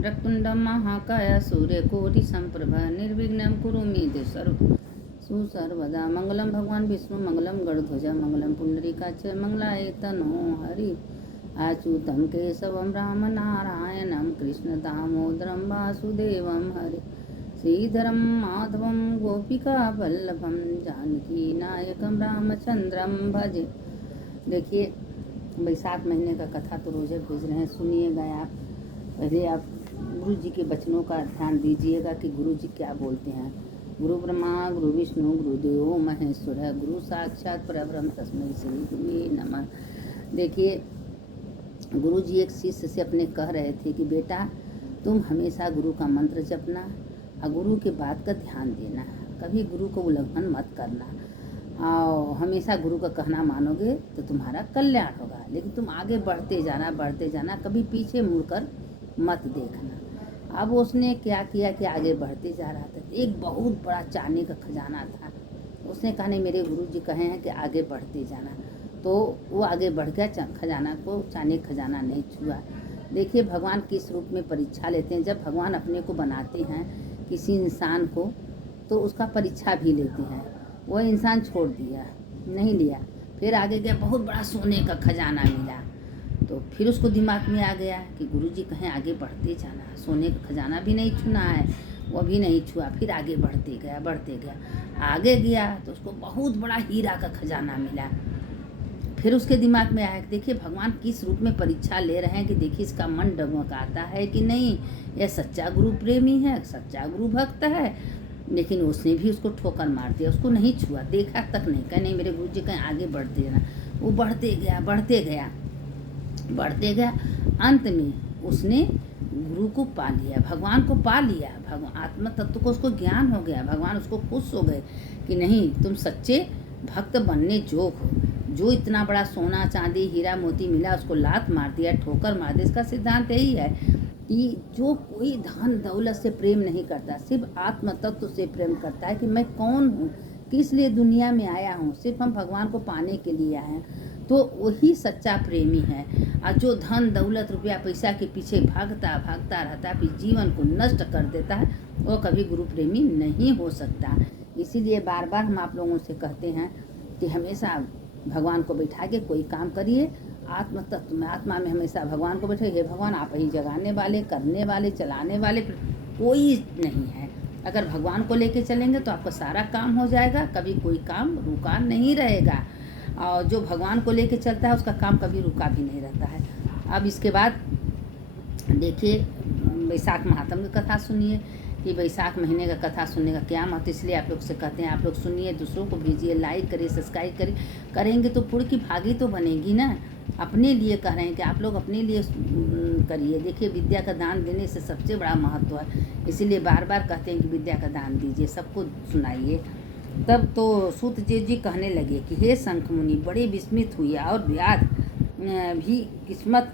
वक्रतुण्डं महाकाय सूर्यकोटिसम्प्रभा निर्विघ्नं कुरु मे देव सर्वदा मंगलम भगवान विष्णु मंगलम गणध्वज मंगलम पुंडरीकाच मंगलाय तनो हरि अच्युतं केशवं राम नारायणं कृष्ण दामोदरं वासुदेवं हरि श्रीधरं माधवं गोपिका वल्लभं जानकी नायकं रामचंद्रम भजे। देखिए, बैसाख महीने का कथा तो रोजे भेज रहे हैं, सुनिएगा आप। पहले आप गुरु जी के वचनों का ध्यान दीजिएगा कि गुरु जी क्या बोलते हैं। गुरु ब्रह्मा गुरु विष्णु गुरुदेव महेश्वर गुरु साक्षात परब्रह्म तस्मै श्री गुरुवे नमः। देखिए, गुरु जी एक शिष्य से अपने कह रहे थे कि बेटा, तुम हमेशा गुरु का मंत्र जपना और गुरु के बात का ध्यान देना, कभी गुरु को उल्लंघन मत करना और हमेशा गुरु का कहना मानोगे तो तुम्हारा कल्याण होगा। लेकिन तुम आगे बढ़ते जाना, कभी पीछे मुड़कर मत देखना। अब उसने क्या किया कि आगे बढ़ते जा रहा था। एक बहुत बड़ा चांदी का खजाना था। उसने कहा नहीं, मेरे गुरु जी कहे हैं कि आगे बढ़ते जाना, तो वो आगे बढ़ गया। खजाना को, चांदी खजाना नहीं छुआ। देखिए, भगवान किस रूप में परीक्षा लेते हैं। जब भगवान अपने को बनाते हैं किसी इंसान को, तो उसका परीक्षा भी लेते हैं। वह इंसान छोड़ दिया, नहीं लिया, फिर आगे गया, बहुत बड़ा सोने का खजाना मिला। तो फिर उसको दिमाग में आ गया कि गुरु जी कहें आगे बढ़ते जाना, सोने का खजाना भी नहीं छूना है, वो भी नहीं छुआ। फिर आगे बढ़ते गया, आगे गया तो उसको बहुत बड़ा हीरा का खजाना मिला। फिर उसके दिमाग में आया कि देखिए, भगवान किस रूप में परीक्षा ले रहे हैं कि देखिए इसका मन डगमगाता है कि नहीं, यह सच्चा गुरु प्रेमी है, सच्चा गुरु भक्त है। लेकिन उसने भी उसको ठोकर मार दिया, उसको नहीं छुआ, देखा तक नहीं। कहे नहीं, मेरे गुरु जी कहीं आगे बढ़ते जाना। वो बढ़ते गया। अंत में उसने गुरु को पा लिया, भगवान को पा लिया। भगवान आत्म तत्व को उसको ज्ञान हो गया। भगवान उसको खुश हो गए कि नहीं, तुम सच्चे भक्त बनने जोग हो। जो इतना बड़ा सोना चांदी हीरा मोती मिला, उसको लात मार दिया, ठोकर मार दिया। इसका सिद्धांत यही है कि जो कोई धन दौलत से प्रेम नहीं करता, सिर्फ आत्म तत्व से प्रेम करता है कि मैं कौन हूँ, किस लिए दुनिया में आया हूँ, सिर्फ हम भगवान को पाने के लिए आए हैं, तो वही सच्चा प्रेमी है। और जो धन दौलत रुपया पैसा के पीछे भागता रहता, फिर जीवन को नष्ट कर देता है, वो कभी गुरु प्रेमी नहीं हो सकता। इसीलिए बार बार हम आप लोगों से कहते हैं कि हमेशा भगवान को बैठा के कोई काम करिए। आत्म तत्व में, आत्मा में हमेशा भगवान को बैठे। हे भगवान, आप ही जगाने वाले, करने वाले, चलाने वाले, कोई नहीं है। अगर भगवान को लेके चलेंगे तो आपका सारा काम हो जाएगा, कभी कोई काम रुका नहीं रहेगा। और जो भगवान को लेके चलता है उसका काम कभी रुका भी नहीं रहता है। अब इसके बाद देखिए, बैसाख महात्म की कथा सुनिए कि बैसाख महीने का कथा सुनने का क्या महत्व। इसलिए आप लोग से कहते हैं, आप लोग सुनिए, दूसरों को भेजिए, लाइक करिए, सब्सक्राइब करिए। करेंगे तो पुण्य की भागी तो बनेगी ना। अपने लिए कह रहे हैं कि आप लोग अपने लिए करिए। देखिए, विद्या का दान देने से सबसे बड़ा महत्व है। इसीलिए बार बार कहते हैं कि विद्या का दान दीजिए, सबको सुनाइए। तब तो सूत जी कहने लगे कि हे शंख मुनि, बड़े विस्मित हुए और व्याध भी किस्मत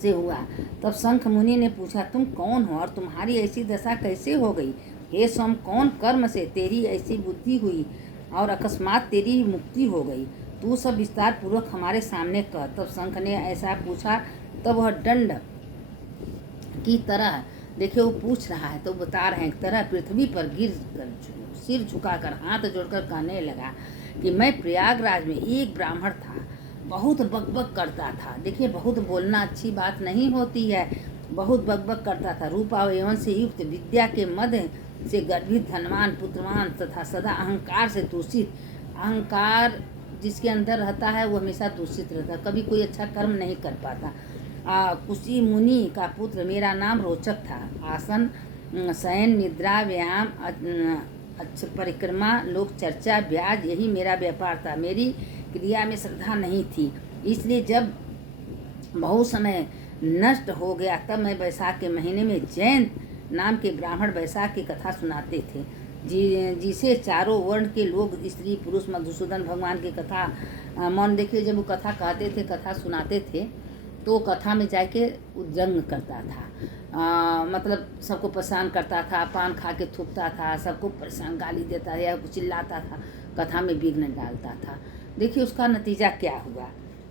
से हुआ। तब शंख मुनि ने पूछा, तुम कौन हो और तुम्हारी ऐसी दशा कैसे हो गई? हे स्वयं, कौन कर्म से तेरी ऐसी बुद्धि हुई और अकस्मात तेरी मुक्ति हो गई? तू सब विस्तार पूर्वक हमारे सामने कह। तब शंख ने ऐसा पूछा, तब वह दंड की तरह, देखिए वो पूछ रहा है तो बता रहे हैं, तरह पृथ्वी पर गिर कर सिर झुकाकर हाथ जोड़कर कहने लगा कि मैं प्रयागराज में एक ब्राह्मण था, बहुत बकबक करता था। देखिए, बहुत बोलना अच्छी बात नहीं होती है। बहुत बकबक करता था, रूप और यौवन से युक्त, विद्या के मद से गर्भित, धनवान, पुत्रवान तथा सदा अहंकार से दूषित। अहंकार जिसके अंदर रहता है वो हमेशा दूषित रहता है, कभी कोई अच्छा कर्म नहीं कर पाता। कुशी मुनि का पुत्र, मेरा नाम रोचक था। आसन, शयन, निद्रा, व्यायाम, परिक्रमा, लोक चर्चा, ब्याज, यही मेरा व्यापार था। मेरी क्रिया में श्रद्धा नहीं थी, इसलिए जब बहुत समय नष्ट हो गया तब मैं बैसाख के महीने में जैन नाम के ब्राह्मण बैसाख की कथा सुनाते थे, जिसे चारों वर्ण के लोग, स्त्री पुरुष, मधुसूदन भगवान की कथा मौन। देखिए, जब वो कथा कहते थे, कथा सुनाते थे, तो कथा में जाके उद्यंग करता था। मतलब सबको परेशान करता था, पान खा के थूकता था, सबको परेशान गाली देता था या चिल्लाता था, कथा में विघ्न डालता था। देखिए उसका नतीजा क्या हुआ।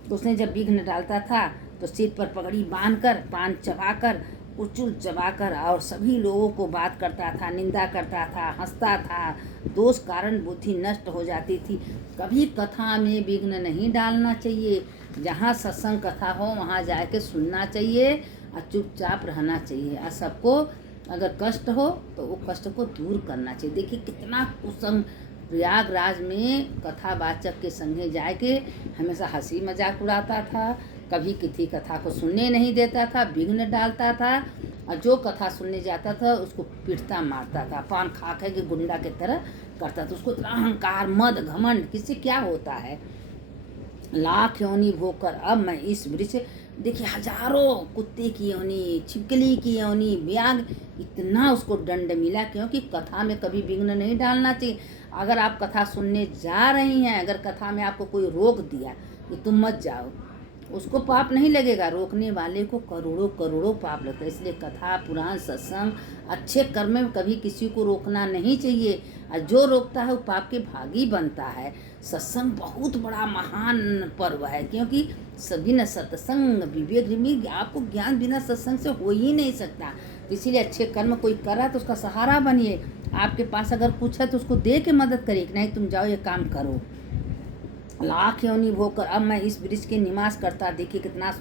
तो उसने जब विघ्न डालता था तो सिर पर पगड़ी बांधकर, पान चबाकर कुचल चबाकर और सभी लोगों को बात करता था, निंदा करता था, हंसता था। दोष कारण बुद्धि नष्ट हो जाती थी। कभी कथा में विघ्न नहीं डालना चाहिए। जहाँ सत्संग कथा हो वहाँ जाके सुनना चाहिए और चुपचाप रहना चाहिए। और सबको अगर कष्ट हो तो वो कष्ट को दूर करना चाहिए। देखिए कितना कुसंग प्रयागराज में कथावाचक के संगे जाके हमेशा हंसी मजाक उड़ाता था, कभी किसी कथा को सुनने नहीं देता था, विघ्न डालता था, और जो कथा सुनने जाता था उसको पीटता मारता था, पान खा के गुंडा की तरह करता था। उसको इतना अहंकार, मद, घमंड, किससे क्या होता है। लाख योनि भोकर अब मैं इस वृक्ष, देखिए हजारों कुत्ते की योनि, छिपकली की योनि, व्याग, इतना उसको दंड मिला क्योंकि कथा में कभी विघ्न नहीं डालना चाहिए। अगर आप कथा सुनने जा रही हैं, अगर कथा में आपको कोई रोक दिया कि तुम मत जाओ, उसको पाप नहीं लगेगा, रोकने वाले को करोड़ों करोड़ों पाप लगता है। इसलिए कथा, पुराण, सत्संग, अच्छे कर्म में कभी किसी को रोकना नहीं चाहिए, और जो रोकता है वो पाप के भागी बनता है। सत्संग बहुत बड़ा महान पर्व है, क्योंकि सभी न सत्संग विवेक, आपको ज्ञान बिना सत्संग से हो ही नहीं सकता। इसीलिए अच्छे कर्म कोई कर रहा है तो उसका सहारा बनिए। आपके पास अगर कुछ है तो उसको दे के मदद करिए, नहीं तुम जाओ ये काम करो। लाख योनि भोकर अब मैं इस वृक्ष के निवास करता। देखिए कितना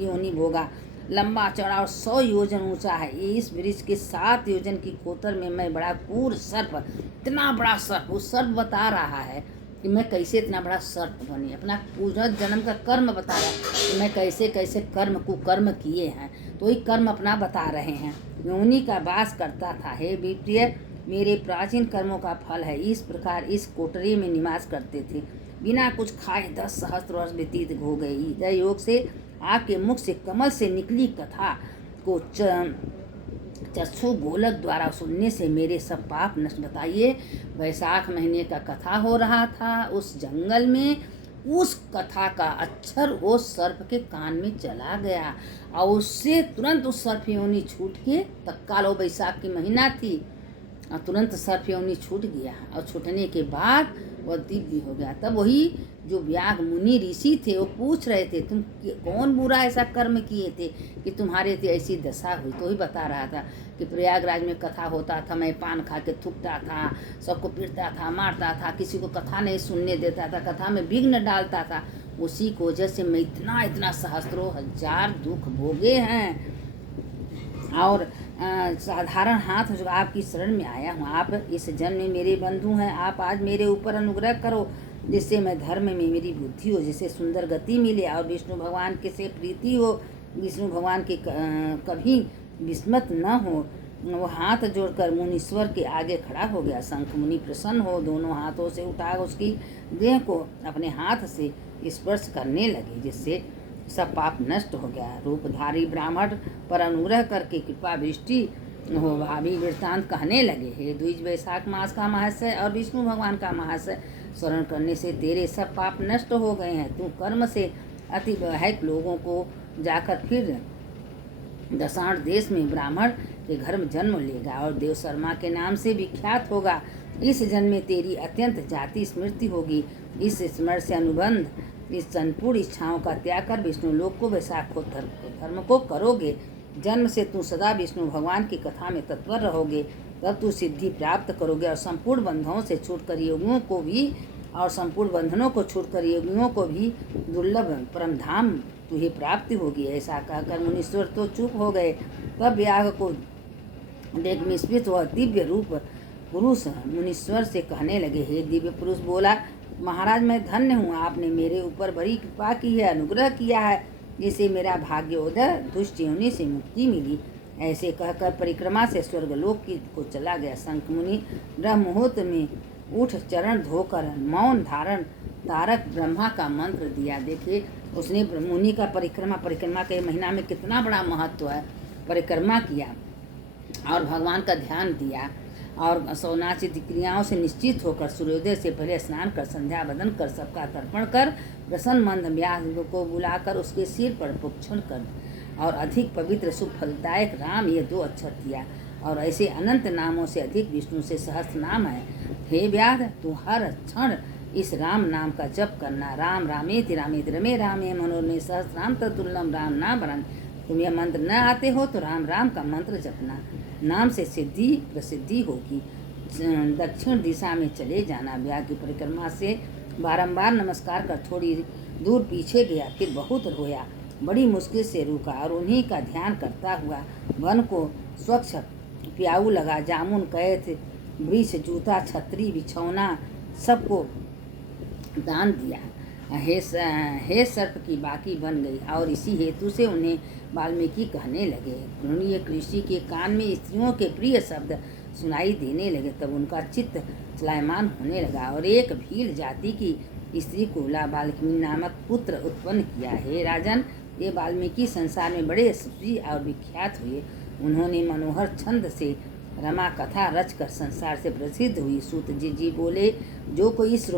योनि भोगा, लंबा चौड़ा और 100 योजन ऊंचा है। इस वृक्ष के 7 योजन की कोतर में मैं बड़ा क्रूर सर्प, इतना बड़ा सर्प, वो सर्प बता रहा है कि मैं कैसे इतना बड़ा सर्प बनी, अपना पूरा जन्म का कर्म बता रहा है कि मैं कैसे कैसे कुकर्म किए हैं, तो वही कर्म अपना बता रहे हैं। योनि का वास करता था। हे विप्रिय, मेरे प्राचीन कर्मों का फल है। इस प्रकार इस कोठरी में निवास करते थे। बिना कुछ खाए 10 सहस्त्र वर्ष व्यतीत हो गए। हृदय योग से आपके मुख से कमल से निकली कथा को चक्षु गोलक द्वारा सुनने से मेरे सब पाप नष्ट। बताइए, वैशाख महीने का कथा हो रहा था उस जंगल में, उस कथा का अक्षर वो सर्प के कान में चला गया और उससे तुरंत उस सर्प योनि छूट के, तत्काल वो वैशाख की महीना थी, और तुरंत सर्प योनि छूट गया, और छूटने के बाद वह दिव्य हो गया। तब वही जो व्याघ मुनि ऋषि थे वो पूछ रहे थे, तुम कौन बुरा ऐसा कर्म किए थे कि तुम्हारे थे ऐसी दशा हुई। तो ही बता रहा था कि प्रयागराज में कथा होता था, मैं पान खा के थूकता था, सबको पीटता था, मारता था, किसी को कथा नहीं सुनने देता था, कथा में विघ्न डालता था। उसी की वजह से मैं इतना इतना सहस्त्रों हजार दुख भोगे हैं। और साधारण हाथ जो आपकी शरण में आया हूँ। आप इस जन्म में मेरे बंधु हैं। आप आज मेरे ऊपर अनुग्रह करो, जिससे मैं धर्म में मेरी बुद्धि हो, जिससे सुंदर गति मिले और विष्णु भगवान के से प्रीति हो, विष्णु भगवान की कभी विस्मत न हो। वो हाथ जोड़कर मुनीश्वर के आगे खड़ा हो गया। शंख मुनि प्रसन्न हो, दोनों हाथों से उठा उसकी देह को अपने हाथ से स्पर्श करने लगे, जिससे सब पाप नष्ट हो गया। रूपधारी ब्राह्मण पर अनुग्रह करके कृपा दृष्टि हो। भाभी वृत्तांत कहने लगे, हे द्विज, वैशाख मास का महाशय और विष्णु भगवान का महाशय स्मरण करने से तेरे सब पाप नष्ट हो गए हैं। तू कर्म से अति बहक लोगों को जाकर फिर दशाण देश में ब्राह्मण के घर में जन्म लेगा और देव शर्मा के नाम से विख्यात होगा। इस जन्म में तेरी अत्यंत जाति स्मृति होगी। इस स्मरण से अनुबंध इस संपूर्ण इच्छाओं का त्याग कर विष्णु लोक को वैशाख को धर्म को करोगे। जन्म से तू सदा विष्णु भगवान की कथा में तत्पर रहोगे, तब तू सिद्धि प्राप्त करोगे और संपूर्ण बंधनों से छूटकर योगियों को भी दुर्लभ परम धाम तुझे प्राप्ति होगी। ऐसा कहकर मुनीश्वर तो चुप हो गए। तब व्याघ को देख विस्मित वह दिव्य रूप पुरुष मुनीश्वर से कहने लगे, हे दिव्य पुरुष बोला, महाराज मैं धन्य हूँ, आपने मेरे ऊपर बड़ी कृपा की है, अनुग्रह किया है, जिससे मेरा भाग्योदय दुष्ट योनि से मुक्ति मिली। ऐसे कहकर परिक्रमा से स्वर्गलोक को चला गया। शंख मुनि ब्रह्म मुहूर्त में उठ चरण धोकर मौन धारण तारक ब्रह्मा का मंत्र दिया। देखिए उसने मुनि का परिक्रमा के महीना में कितना बड़ा महत्व है। परिक्रमा किया और भगवान का ध्यान दिया और सौनाचित क्रियाओं से निश्चित होकर सूर्योदय से पहले स्नान कर, संध्या वंदन कर, सबका तर्पण कर, प्रसन्न मंद व्यास को बुलाकर उसके सिर पर पुक्षण कर और अधिक पवित्र शुभ फलदायक राम ये 2 अक्षर दिया। और ऐसे अनंत नामों से अधिक विष्णु से सहस्त्र नाम है। हे व्यास, तू हर क्षण इस राम नाम का जप करना। राम रामेति रामेति रमे रामे मनोरमे सहस्रनाम तत्तुल्यं राम नाम वरं। तुम यह मंत्र न आते हो तो राम राम का मंत्र जपना, नाम से सिद्धि प्रसिद्धि होगी। दक्षिण दिशा में चले जाना। ब्याह की परिक्रमा से बारंबार नमस्कार कर थोड़ी दूर पीछे गया, फिर बहुत रोया, बड़ी मुश्किल से रुका और उन्हीं का ध्यान करता हुआ वन को स्वच्छ प्याऊ लगा। जामुन, कैथ, वृक्ष, जूता, छतरी, बिछौना सबको दान दिया। हे सर्प की बाकी बन गई और इसी हेतु से उन्हें वाल्मीकि कहने लगे। घृणीय ऋषि के कान में स्त्रियों के प्रिय शब्द सुनाई देने लगे। तब उनका चित्त चलायमान होने लगा और एक भील जाति की स्त्री को वाल्मीकि नामक पुत्र उत्पन्न किया। हे राजन, ये वाल्मीकि संसार में बड़े यशस्वी और विख्यात हुए। उन्होंने मनोहर छंद से रमा कथा रचकर संसार से प्रसिद्ध हुई। सूत जी बोले, जो कोई इस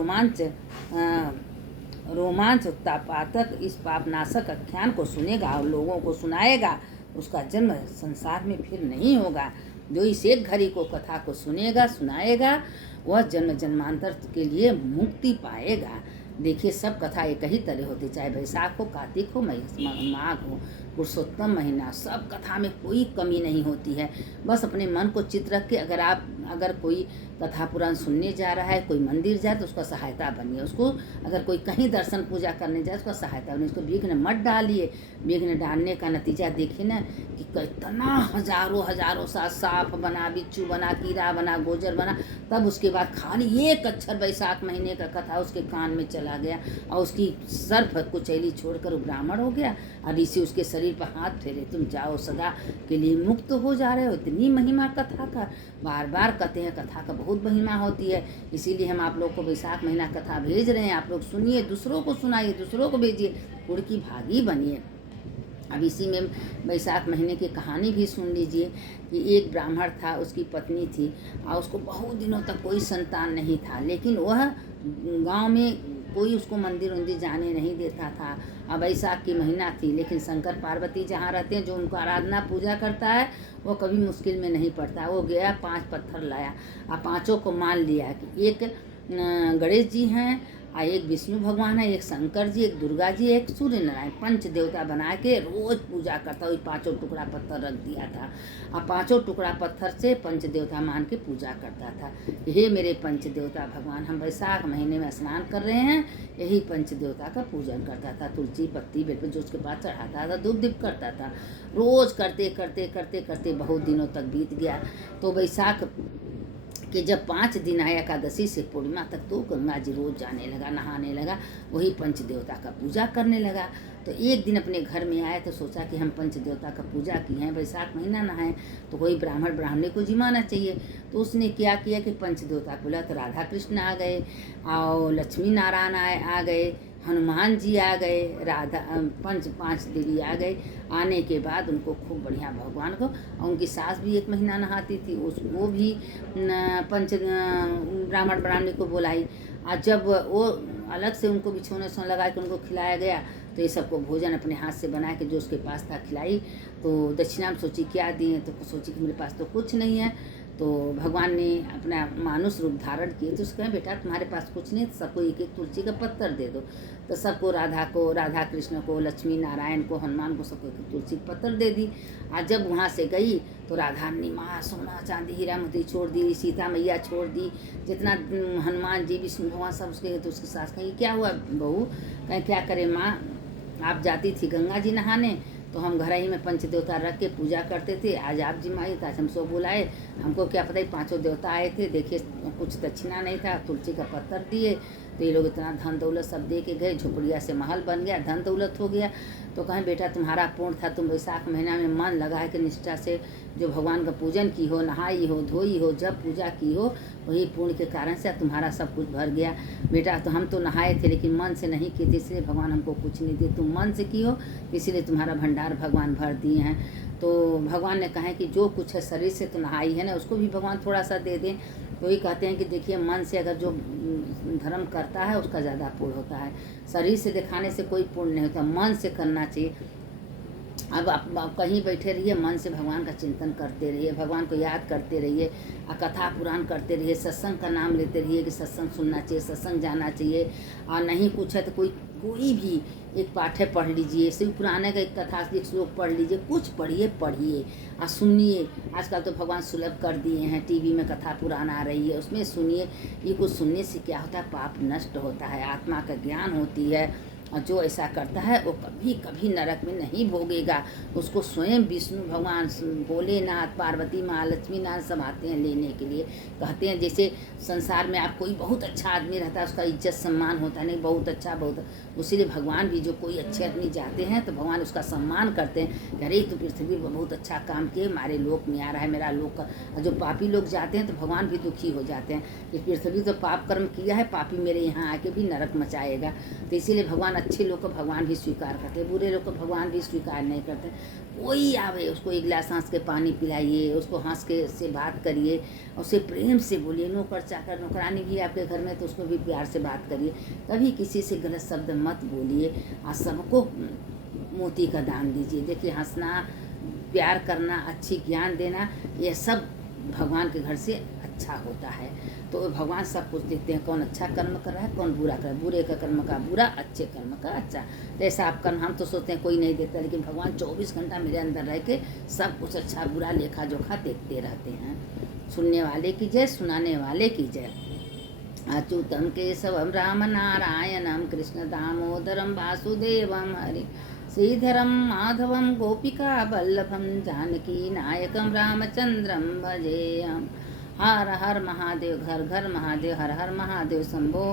रोमांच उत्पातक इस पापनाशक आख्यान को सुनेगा और लोगों को सुनाएगा, उसका जन्म संसार में फिर नहीं होगा। जो इस एक घड़ी को कथा को सुनाएगा, वह जन्म जन्मांतर के लिए मुक्ति पाएगा। देखिए, सब कथा एक ही तरह होती, चाहे बैसाख हो, कार्तिक हो, माघ हो, पुरुषोत्तम महीना, सब कथा में कोई कमी नहीं होती है। बस अपने मन को चित रख के अगर कोई कथा पुराण सुनने जा रहा है, कोई मंदिर जाए तो उसका सहायता बनिए, उसको अगर कोई कहीं दर्शन पूजा करने जाए उसका सहायता बनिए, उसको विघ्न मत डालिए। विघ्न डालने का नतीजा देखिए ना कि कितना हजारों सा सांप बना, बिच्छू बना, कीड़ा बना, गोजर बना, तब उसके बाद खाली एक अक्षर बैसाख महीने का कथा उसके कान में चला गया और उसकी सर्प कुचैली छोड़कर ब्राह्मण हो गया और ऋषि उसके शरीर पर हाथ फेरे, तुम जाओ सदा के लिए मुक्त हो जा रहे हो। इतनी महिमा कथा का, बार बार कहते हैं कथा का बहुत महिमा होती है। इसीलिए हम आप लोग को बैसाख महीना कथा भेज रहे हैं। आप लोग सुनिए, दूसरों को सुनाइए, दूसरों को भेजिए, गुड़ की भागी बनिए। अब इसी में बैसाख महीने की कहानी भी सुन लीजिए कि एक ब्राह्मण था, उसकी पत्नी थी और उसको बहुत दिनों तक कोई संतान नहीं था, लेकिन वह गांव में कोई उसको मंदिर उंदिर जाने नहीं देता था। अब बैसाख की महीना थी, लेकिन शंकर पार्वती जहाँ रहते हैं, जो उनको आराधना पूजा करता है, वो कभी मुश्किल में नहीं पड़ता। वो गया, 5 पत्थर लाया और पांचों को मान लिया कि एक गणेश जी हैं, एक विष्णु भगवान है, एक शंकर जी, एक दुर्गा जी, एक सूर्य नारायण, 5 देवता बना के रोज पूजा करता। वही 5 टुकड़ा पत्थर रख दिया था और 5 टुकड़ा पत्थर से 5 देवता मान के पूजा करता था। हे मेरे 5 देवता भगवान, हम बैसाख महीने में स्नान कर रहे हैं, यही 5 देवता का पूजन करता था। तुलसी पत्ती बेल जो उसके पास चढ़ाता था, धूप दीप करता था। रोज करते करते करते करते बहुत दिनों तक बीत गया। तो बैसाख कि जब 5 दिन आया, एकादशी से पूर्णिमा तक, तो गंगा जी रोज जाने लगा, नहाने लगा, वही 5 देवता का पूजा करने लगा। तो एक दिन अपने घर में आया तो सोचा कि हम 5 देवता का पूजा किए हैं, बैसाख महीना नहाएं तो कोई ब्राह्मणी को जिमाना चाहिए। तो उसने क्या किया कि 5 देवता को बोला, तो राधा कृष्ण आ गए और लक्ष्मी नारायण आ गए, हनुमान जी आ गए, राधा 5 देवी आ गए। आने के बाद उनको खूब बढ़िया भगवान को, और उनकी सास भी 1 महीना नहाती थी, वो भी 5 ब्राह्मणी को बुलाई। और जब वो अलग से उनको बिछौने से लगा के उनको खिलाया गया, तो ये सबको भोजन अपने हाथ से बना के जो उसके पास था खिलाई। तो दक्षिणा में सोची क्या दिए, तो सोची कि मेरे पास तो कुछ नहीं है। तो भगवान ने अपना मानुष रूप धारण किए, तो उसको कहें बेटा तुम्हारे पास कुछ नहीं, तो सबको 1-1 तुलसी का पत्थर दे दो। तो सबको, राधा कृष्ण को, लक्ष्मी नारायण को, हनुमान को, सबको 1 तुलसी का पत्थर दे दी। और जब वहाँ से गई तो राधा ने माँ सोना चांदी हीरा मोती छोड़ दी, सीता मैया छोड़ दी, जितना हनुमान जी, विष्णु भगवान सब उसके। तो उसकी सास कही क्या हुआ बहू, कहीं क्या करे माँ, आप जाती थी गंगा जी नहाने, तो हम घर ही में 5 देवता रख के पूजा करते थे। आज आप जिमाई था, हम सब बुलाए, हमको क्या पता ही 5 देवता आए थे, देखिए कुछ दक्षिणा नहीं था, तुलसी का पत्थर दिए, तो ये लोग इतना धन दौलत सब दे के गए, झोपड़िया से महल बन गया, धन दौलत हो गया। तो कहें बेटा तुम्हारा पूर्ण था, तुम बैसाख महीना में मन लगा के निष्ठा से जो भगवान का पूजन की हो, नहाई हो, धोई हो, जब पूजा की हो, वही पुण्य के कारण से तुम्हारा सब कुछ भर गया। बेटा तो हम तो नहाए थे लेकिन मन से नहीं किए थे, इसलिए भगवान हमको कुछ नहीं दिए, तुम मन से की हो इसीलिए तुम्हारा भंडार भगवान भर दिए हैं। तो भगवान ने कहा कि जो कुछ है शरीर से तो नहाई है ना, उसको भी भगवान थोड़ा सा दे दें। तो ये कहते हैं कि देखिए मन से अगर जो धर्म करता है उसका ज़्यादा पुण्य होता है, शरीर से दिखाने से कोई पुण्य नहीं होता, मन से करना चाहिए। अब आप कहीं बैठे रहिए, मन से भगवान का चिंतन करते रहिए, भगवान को याद करते रहिए, कथा पुराण करते रहिए, सत्संग का नाम लेते रहिए कि सत्संग सुनना चाहिए, सत्संग जाना चाहिए। और नहीं कुछ है तो कोई भी एक पाठ्य पढ़ लीजिए, शिव पुराने का एक कथा एक श्लोक पढ़ लीजिए, कुछ पढ़िए और सुनिए। आजकल तो भगवान सुलभ कर दिए हैं, टीवी में कथा पुराण आ रही है, उसमें सुनिए। ये कुछ सुनने से क्या होता है, पाप नष्ट होता है, आत्मा का ज्ञान होती है। और जो ऐसा करता है वो कभी कभी नरक में नहीं भोगेगा। उसको स्वयं विष्णु भगवान, भोलेनाथ, पार्वती माँ, लक्ष्मी नारायण सब आते हैं लेने के लिए। कहते हैं जैसे संसार में आप कोई बहुत अच्छा आदमी रहता है, उसका इज्जत सम्मान होता है, नहीं बहुत अच्छा बहुत, उसीलिए भगवान भी जो कोई अच्छे आदमी जाते हैं तो भगवान उसका सम्मान करते हैं। अरे तो पृथ्वी पर बहुत अच्छा काम किए, हमारे लोक में आ रहा है, मेरा लोक का। जो पापी लोग जाते हैं तो भगवान भी दुखी हो जाते हैं कि पृथ्वी तो पाप कर्म किया है, पापी मेरे यहाँ आके भी नरक मचाएगा। तो इसीलिए भगवान अच्छे लोग को भगवान भी स्वीकार करते, बुरे लोग को भगवान भी स्वीकार नहीं करते। कोई आवे उसको एक गिलास हंस के पानी पिलाइए, उसको हंस के से बात करिए, उसे प्रेम से बोलिए। नौकर चाकर नौकरानी भी आपके घर में तो उसको भी प्यार से बात करिए। कभी किसी से गलत शब्द मत बोलिए और सबको मोती का दान दीजिए। देखिए हंसना, प्यार करना, अच्छी ज्ञान देना, ये सब भगवान के घर से अच्छा होता है। तो भगवान सब कुछ देखते हैं, कौन अच्छा कर्म कर रहा है, कौन बुरा कर रहा है, बुरे का कर्म का बुरा, अच्छे कर्म का अच्छा। तो ऐसा आप कर्म, हम तो सोचते हैं कोई नहीं देखता, लेकिन भगवान 24 घंटा मेरे अंदर रह के सब कुछ अच्छा बुरा लेखा जोखा देखते रहते हैं। सुनने वाले की जय, सुनाने वाले की जय। अच्युतम केशवम राम नारायणम कृष्ण दामोदरम वासुदेवम हरि श्रीधरम माधवम गोपिका वल्लभम जानकी नायकम रामचंद्रम भजेयम। हर हर महादेव, घर घर महादेव, हर हर महादेव शंभो।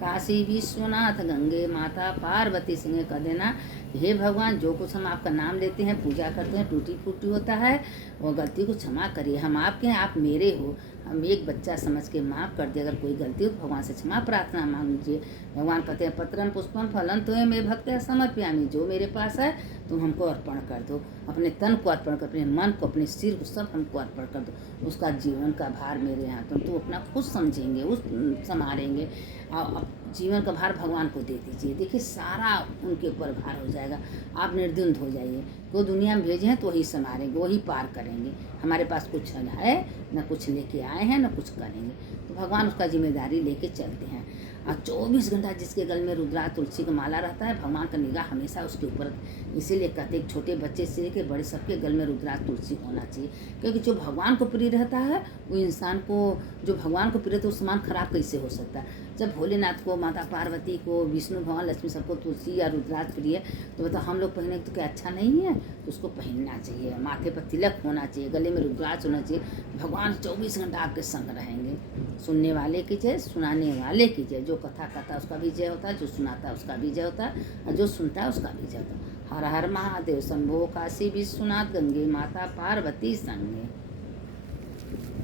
काशी विश्वनाथ गंगे माता पार्वती सिंह कह देना, हे भगवान जो कुछ हम आपका नाम लेते हैं, पूजा करते हैं, टूटी फूटी होता है, वो गलती को क्षमा करिए। हम आपके हैं, आप मेरे हो। हम एक बच्चा समझ के माफ़ कर दिए। अगर कोई गलती हो तो भगवान से क्षमा प्रार्थना मांग लीजिए। भगवान कहते हैं पत्रम पुष्पम फलम तो मैं भक्त्या समर्पयामि। जो मेरे पास है तुम हमको अर्पण कर दो, अपने तन को अर्पण कर, अपने मन को, अपने सिर को, सब हमको अर्पण कर दो। उसका जीवन का भार मेरे हाथों, तो अपना खुद समझेंगे, उस संभालेंगे। और जीवन का भार भगवान को दे दीजिए। देखिए सारा उनके ऊपर भार हो जाएगा, आप निर्द्वंद हो जाइए। वो दुनिया में भेजे हैं तो वही संभालेंगे, वही पार करेंगे। हमारे पास कुछ है न, कुछ लेके आए हैं न कुछ करेंगे, तो भगवान उसका जिम्मेदारी लेके चलते हैं। और 24 घंटा जिसके गल में रुद्राक्ष तुलसी का माला रहता है, भगवान का निगाह हमेशा उसके ऊपर। इसीलिए कहते हैं छोटे बच्चे से लेकर बड़े सबके गल में रुद्राक्ष तुलसी होना चाहिए। क्योंकि जो भगवान को प्रिय रहता है वो इंसान को, जो भगवान को प्रिय रहता है वो सामान खराब कैसे हो सकता है। जब भोलेनाथ को, माता पार्वती को, विष्णु भगवान, लक्ष्मी सबको तुलसी या रुद्राक्ष प्रिय है, तो बताओ हम लोग पहने तो क्या अच्छा नहीं है? तो उसको पहनना चाहिए, माथे पर तिलक होना चाहिए, गले में रुद्राक्ष होना चाहिए। भगवान 24 घंटा आपके संग रहेंगे। सुनने वाले की जय, सुनाने वाले की जय। जो कथा कहता है उसका भी जय होता है, जो सुनाता है उसका भी जय होता है, और जो सुनता है उसका भी जय होता है। हर हर महादेव शंभो। काशी विश्वनाथ गंगे माता पार्वती संगे।